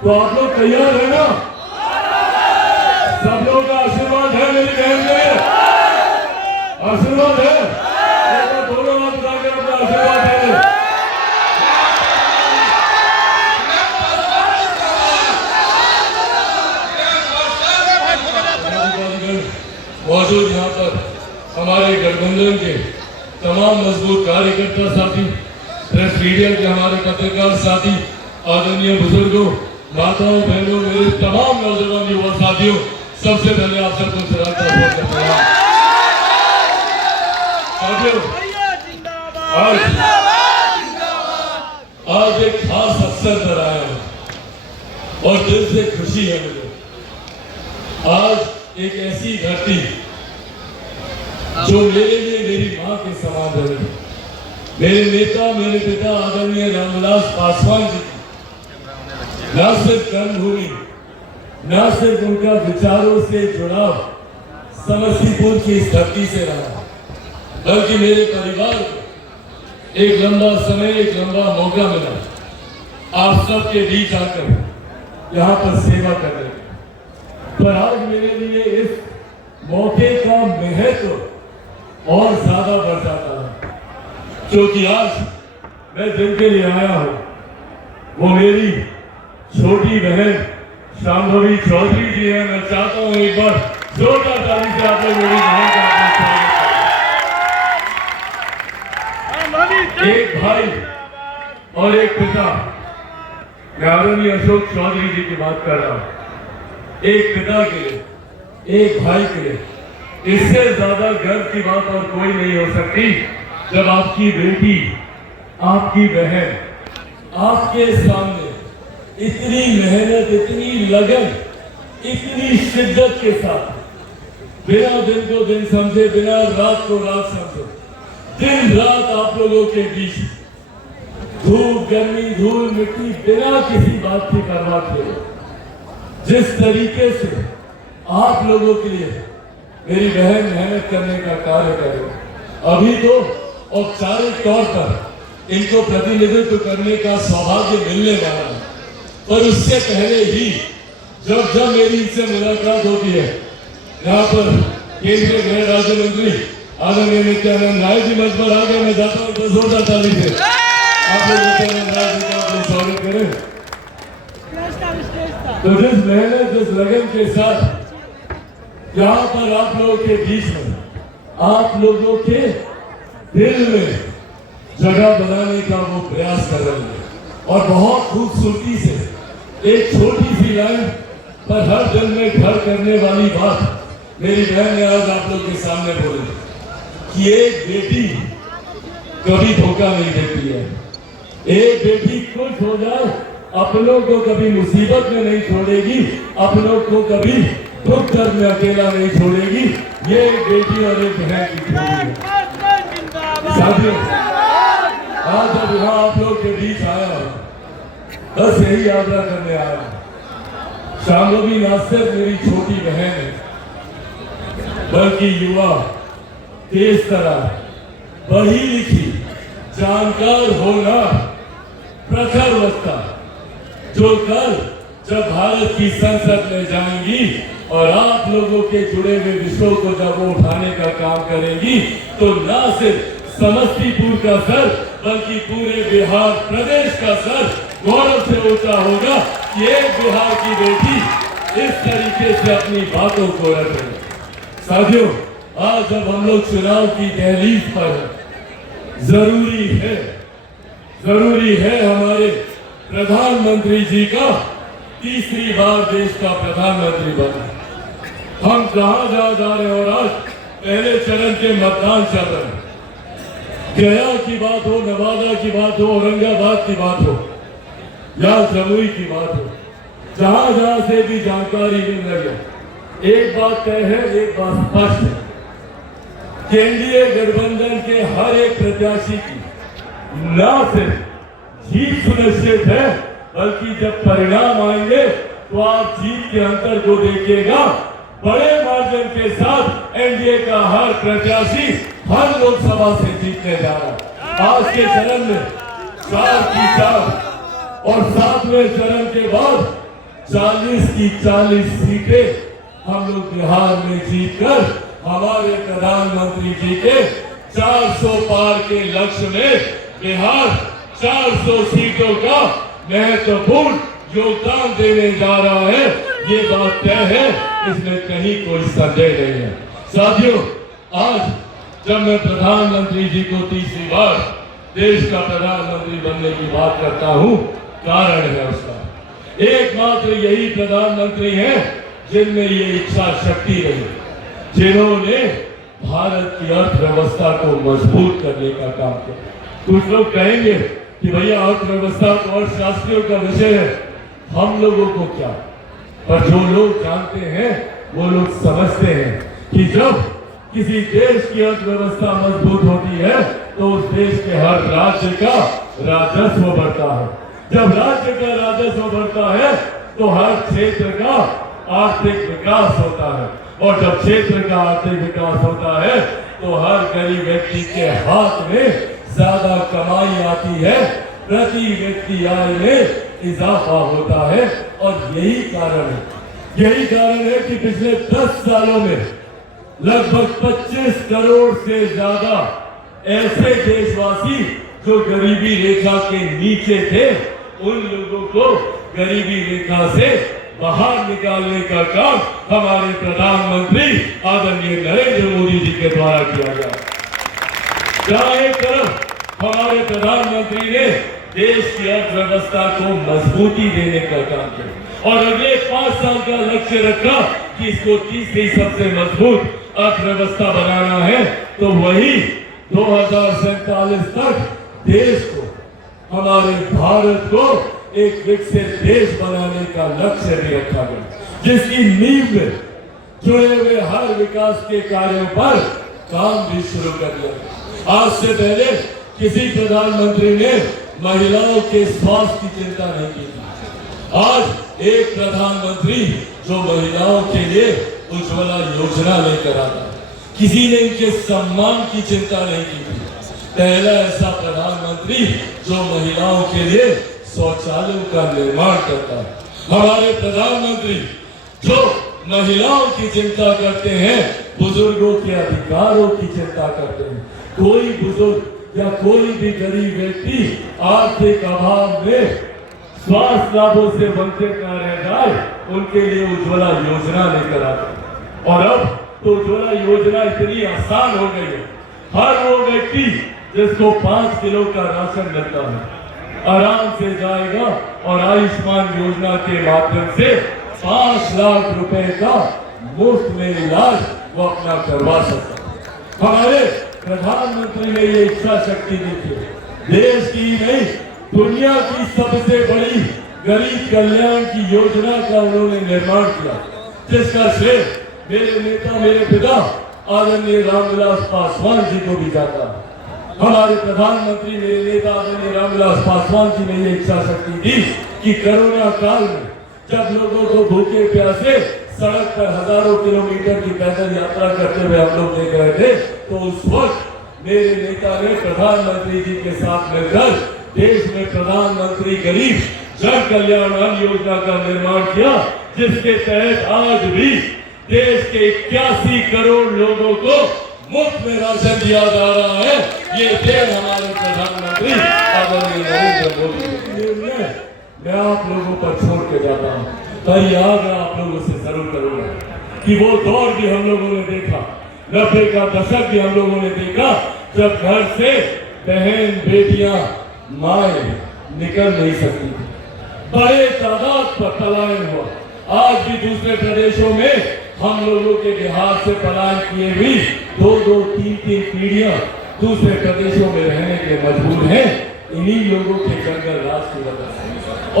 तो आप लोग तैयार है ना? सब लोगों का आशीर्वाद है मेरी बहन में? आशीर्वाद है? तो दोनों हाथ उठाकर अपना आशीर्वाद दे। मौजूद यहाँ पर हमारे गठबंधन के तमाम मजबूत कार्यकर्ता साथी, प्रेस मीडिया के हमारे पत्रकार साथी, आदरणीय बुजुर्गों, माताओं, बहनों, मेरे तमाम नौजवान युवा साथियों, सबसे पहले आप सबको सलाम करता हूं। आज एक खास अवसर पर आया हूं और दिल से खुशी है मुझे। आज एक ऐसी धरती जो मेरे लिए मेरी मां के समान रहे, मेरे नेता, मेरे पिता आदरणीय रामविलास पासवान जी न सिर्फ कर्मभूमि, न सिर्फ उनका विचारों से जुड़ाव समस्तीपुर की इस धरती से रहा, बल्कि मेरे परिवार को एक लंबा समय, एक लंबा मौका मिला आप सबके बीच आकर यहाँ पर सेवा करने का। पर आज मेरे लिए इस मौके का महत्व और ज्यादा बढ़ जाता है, क्योंकि आज मैं जिनके लिए आया हूं वो मेरी छोटी बहन शांभवी चौधरी जी है। मैं चाहता हूं एक बार जोरदार ताली से आप लोग मेरी बहन का एक भाई और एक पिता, मैं आदरणीय अशोक चौधरी जी की बात कर रहा हूं। एक पिता के लिए, एक भाई के लिए इससे ज्यादा गर्व की बात और कोई नहीं हो सकती जब आपकी बेटी, आपकी बहन आपके सामने इतनी मेहनत, इतनी लगन, इतनी शिद्दत के साथ, बिना दिन को दिन समझे, बिना रात को रात समझे, दिन रात आप लोगों के बीच धूप, गर्मी, धूल, मिट्टी, बिना किसी बात की परवाह किए जिस तरीके से आप लोगों के लिए मेरी बहन मेहनत करने का कार्य करे, अभी तो औपचारिक तौर पर इनको प्रतिनिधित्व करने का सौभाग्य मिलने वाला है, पर उससे पहले ही जब जब मेरी इनसे मुलाकात होती है, यहाँ पर केंद्रीय गृह राज्य मंत्री आदरणीय नित्यानंद राय जी मंच पर आ गए। मैं जाता हूँ तो जोरदार ताली से आप लोग नित्यानंद राय जी का स्वागत करें। तो जिस मेहनत, जिस लगन के साथ यहाँ पर आप लोगों के बीच में, आप लोगों के दिल में जगह बनाने का वो प्रयास कर रहे हैं और बहुत खूबसूरती से एक छोटी सी लाइन पर हर दिल में घर करने वाली बात मेरी बहन ने आज आप लोग के सामने बोली कि एक बेटी कभी धोखा नहीं देती है, एक बेटी खुश हो जाए, अपनों को कभी मुसीबत में नहीं छोड़ेगी, अपनों को कभी दुख दर्द में अकेला नहीं छोड़ेगी। ये एक बेटी और एक बहन की खूबी है। साथियों, आज जब यहाँ आप लोग के बीच आया बस यही यात्रा करने आया। शांभवी ना सिर्फ मेरी छोटी बहन है, बल्कि युवा, तेज तरह, पढ़ी लिखी, जानकार होना, प्रखर वक्ता, जो कल जब भारत की संसद में जाएंगी और आप लोगों के जुड़े हुए विषयों को जब वो उठाने का काम करेंगी, तो न सिर्फ समस्तीपुर का सर, बल्कि पूरे बिहार प्रदेश का सर गौरव से ऊंचा होगा कि एक बिहार की बेटी इस तरीके से अपनी बातों को रख रही है। साथियों, आज जब हम लोग चुनाव की दहलीज पर हैं, जरूरी है हमारे प्रधानमंत्री जी का तीसरी बार देश का प्रधानमंत्री बना। हम जहां जा रहे हैं और आज पहले चरण के मतदान चल रहे हैं। गया की बात हो, नवादा की बात हो, औरंगाबाद की बात हो या जमुई की बात हो, जहां जहां से भी जानकारी मिल रही है, एक बात तय है, एक बात स्पष्ट है कि एनडीए गठबंधन के हर एक प्रत्याशी की न सिर्फ जीत सुनिश्चित है, बल्कि जब परिणाम आएंगे तो आप जीत के अंतर को देखिएगा। बड़े मार्जिन के साथ एनडीए का हर प्रत्याशी हर लोकसभा से जीतने जा रहा है। आज के चरण में 4 की 4 और 7वें चरण के बाद 40 की 40 सीटें हम लोग बिहार में जीतकर हमारे प्रधानमंत्री जी के 400 पार के लक्ष्य में बिहार 400 सीटों का महत्वपूर्ण योगदान देने जा रहा है। ये बात तय है, इसमें कहीं कोई संदेह नहीं है। साथियों, आज जब मैं प्रधानमंत्री जी को तीसरी बार देश का प्रधानमंत्री बनने की बात करता हूं, कारण है उसका। एकमात्र यही प्रधानमंत्री हैं जिनमें ये इच्छा शक्ति रही, जिन्होंने भारत की अर्थव्यवस्था को मजबूत करने का काम किया। कुछ लोग कहेंगे कि भैया अर्थव्यवस्था तो अर्थशास्त्रियों का विषय है, हम लोगों को क्या। पर जो लोग जानते हैं वो लोग समझते हैं कि जब किसी देश की अर्थव्यवस्था मजबूत होती है तो उस देश के हर राज्य का राजस्व बढ़ता है। जब राज्य का राजस्व बढ़ता है तो हर क्षेत्र का आर्थिक विकास होता है, और जब क्षेत्र का आर्थिक विकास होता है तो हर गरीब व्यक्ति के हाथ में ज्यादा कमाई आती है, प्रति व्यक्ति आय में इजाफा होता है। और यही कारण है कि पिछले 10 सालों में लगभग 25 करोड़ से ज्यादा ऐसे देशवासी जो गरीबी रेखा के नीचे थे, उन लोगों को गरीबी रेखा से बाहर निकालने का काम हमारे प्रधानमंत्री आदरणीय नरेंद्र मोदी जी के द्वारा किया गया। जहां एक तरफ हमारे प्रधानमंत्री ने देश की अर्थव्यवस्था को मजबूती देने का काम किया और अगले 5 साल का लक्ष्य रखा कि इसको तीसरी सबसे मजबूत अर्थव्यवस्था बनाना है, तो वही 2047 तक देश को, हमारे भारत को एक विकसित देश बनाने का लक्ष्य भी रखा गया, जिसकी नींव में जुड़े हुए हर विकास के कार्यों पर काम भी शुरू कर दिया। आज से पहले किसी प्रधानमंत्री ने महिलाओं के स्वास्थ्य की चिंता नहीं की थी। आज एक प्रधानमंत्री जो महिलाओं के लिए उज्ज्वला योजना लेकर आता है, किसी ने इनके सम्मान की चिंता नहीं की थी। पहला ऐसा प्रधानमंत्री जो महिलाओं के लिए शौचालयों का निर्माण करता है। हमारे प्रधानमंत्री जो महिलाओं की चिंता करते हैं, बुजुर्गों के अधिकारों की चिंता करते हैं। कोई बुजुर्ग या कोई भी गरीब व्यक्ति आर्थिक अभाव में स्वास्थ्य लाभों से वंचित न रह जाए, उनके लिए उज्ज्वला योजना लेकर आते हैं। और अब तो उज्ज्वला योजना इतनी आसान हो गई है, हर वो व्यक्ति जिसको 5 किलो का राशन मिलता है आराम से जाएगा और आयुष्मान योजना के माध्यम से 5 लाख रुपए का मुफ्त में इलाज वो अपना करवा सकता है। हमारे प्रधानमंत्री ने ये इच्छा शक्ति दी है, देश की नहीं दुनिया की सबसे बड़ी गरीब कल्याण की योजना का उन्होंने निर्माण किया, जिसका श्रेय मेरे नेता, मेरे पिता आदरणीय रामविलास पासवान जी को भी जाता है। हमारे प्रधानमंत्री, मेरे नेता आदरणीय रामविलास पासवान जी ने ये इच्छा शक्ति दी कि कोरोना काल में जब लोगों को भूखे प्यासे सड़क पर हजारों किलोमीटर की पैदल यात्रा करते हुए हम लोग देख रहे थे, तो उस वक्त मेरे नेता ने प्रधानमंत्री जी के साथ मिलकर देश में प्रधानमंत्री गरीब जन कल्याण अन्न योजना का निर्माण किया, जिसके तहत आज भी देश के 81 करोड़ लोगों को मुफ्त में राशन दिया जा रहा है। ये देश हमारे प्रधानमंत्री आदरणीय नरेंद्र मोदी ने मैं आप लोगों पर छोड़ के जाता हूँ। तो याद आप लोगों से जरूर करूंगा कि वो दौर भी हम लोगों ने देखा, 90 का दशक भी हम लोगों ने देखा, जब घर से बहन, बेटियां, माए निकल नहीं सकती थी, बड़े तादाद पर पलायन हुआ। आज भी दूसरे प्रदेशों में हम लोगों के बिहार से पलायन किए हुई 2-2, 3-3 पीढ़ियां दूसरे प्रदेशों में रहने के मजबूर हैं, इन्हीं लोगों के जंगल राज की वजह से।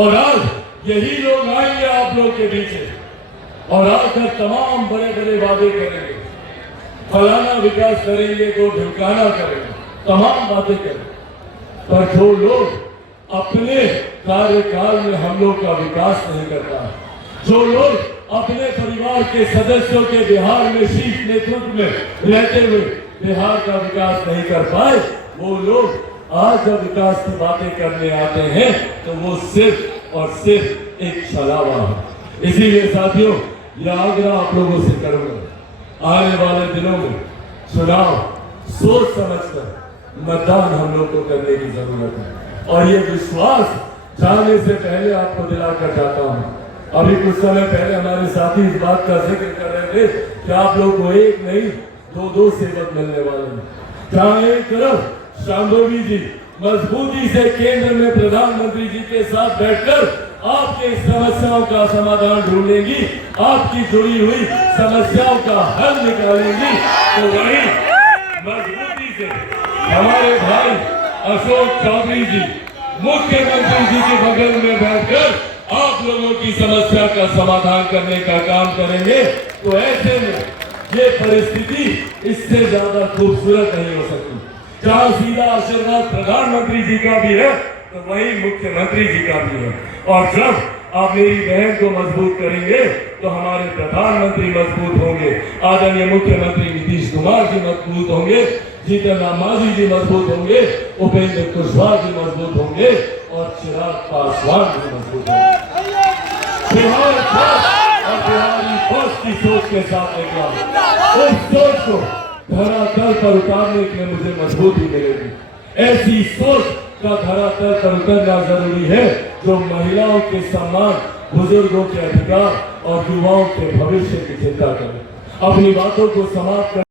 और आज यही लोग आएंगे आप लोग के बीच और आकर तमाम बड़े बड़े वादे करेंगे, फलाना विकास करेंगे तो ढुकाना करेंगे, तमाम बातें करेंगे। पर जो लोग अपने कार्यकाल में हम लोग का विकास नहीं करता है, जो लोग अपने परिवार के सदस्यों के बिहार में शीर्ष नेतृत्व में रहते हुए बिहार का विकास नहीं कर पाए, वो लोग आज जब विकास की बातें करने आते हैं तो वो सिर्फ और सिर्फ एक छलावा है। इसीलिए साथियों, यह आग्रह आप लोगों से करूंगा, आने वाले दिनों में चुनाव सोच समझकर मतदान हम लोग को करने की जरूरत है। और ये विश्वास जाने से पहले आपको दिलाकर जाता हूं। अभी कुछ समय पहले हमारे साथी इस बात का जिक्र कर रहे थे कि आप लोग को एक नहीं दो सेवक मिलने वाले हैं। जहां एक तरफ शांभवी जी मजबूती से केंद्र में प्रधानमंत्री जी के साथ बैठकर आपके समस्याओं का समाधान ढूंढेंगी, आपकी जुड़ी हुई समस्याओं का हल निकालेंगी, तो वही मजबूती से हमारे भाई अशोक चौधरी जी मुख्यमंत्री जी के बगल में बैठकर आप लोगों की समस्या का समाधान करने का काम करेंगे। तो ऐसे में ये परिस्थिति इससे ज्यादा खूबसूरत नहीं हो सकती। जहां सीधा आशीर्वाद प्रधानमंत्री जी का भी है तो वही मुख्यमंत्री जी का भी है। और जब आप मेरी बहन को मजबूत करेंगे तो हमारे प्रधानमंत्री मजबूत होंगे, आदरणीय मुख्यमंत्री नीतीश कुमार जी मजबूत होंगे, जीतन राम मांझी जी मजबूत होंगे, उपेंद्र कुशवाहा जी मजबूत होंगे और चिराग पासवान भी मजबूत होंगे। बिहार और बिहारी फौज की सोच के साथ निकला, उस सोच को धरातल पर उतारने के लिए मुझे मजबूती मिलेगी। ऐसी सोच का धरातल पर उतरना जरूरी है जो महिलाओं के सम्मान, बुजुर्गों के अधिकार और युवाओं के भविष्य की चिंता करे। अपनी बातों को समाप्त कर